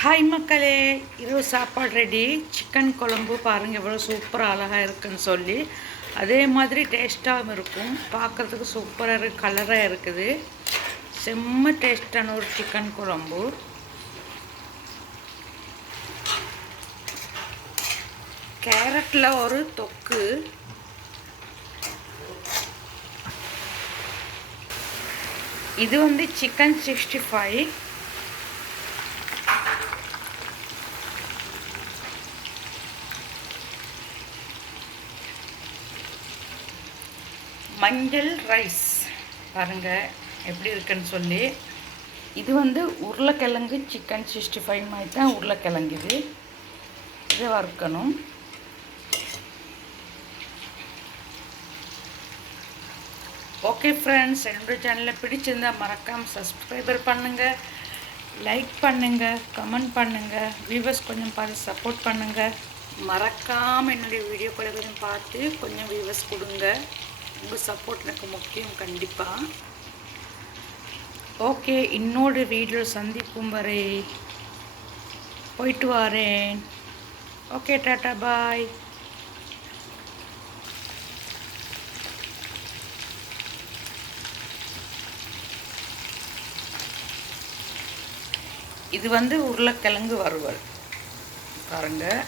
Hi மக்களே. இரவு சாப்பாடு ரெடி சிக்கன் குழம்பு பாருங்கள் எவ்வளோ சூப்பராக அழகாக இருக்குன்னு சொல்லி. அதே மாதிரி டேஸ்ட்டாகவும் இருக்கும். பார்க்குறதுக்கு சூப்பராக இருக்கு கலராக இருக்குது. செம்ம டேஸ்டான ஒரு சிக்கன் குழம்பு. கேரட்டில் ஒரு தொக்கு. இது வந்து சிக்கன் சிக்ஸ்டி ஃபைவ் மஞ்சள் ரைஸ். பாருங்கள் எப்படி இருக்குன்னு சொல்லி. இது வந்து உருளைக்கிழங்கு சிக்கன் சிக்ஸ்டி ஃபைவ் மாதிரி தான் உருளைக்கிழங்கு இது. இதை வறுக்கணும். ஓகே ஃப்ரெண்ட்ஸ் என்னோடய சேனலில் பிடிச்சிருந்தா மறக்காமல் சப்ஸ்கிரைபர் பண்ணுங்கள் லைக் பண்ணுங்கள் கமெண்ட் பண்ணுங்கள் வியூவர்ஸ் கொஞ்சம் பார்த்து சப்போர்ட் பண்ணுங்கள் மறக்காமல் என்னுடைய வீடியோக்களை கொஞ்சம் பார்த்து கொஞ்சம் வியூவர்ஸ் கொடுங்க. உங்கள் சப்போர்ட் எனக்கு முக்கியம் கண்டிப்பாக ஓகே இன்னொரு வீடியோ சந்திக்கும் வரை போயிட்டு வரேன். ஓகே டாட்டா பாய் இது வந்து உருளைக்கிழங்கு வறுவல். பாருங்கள்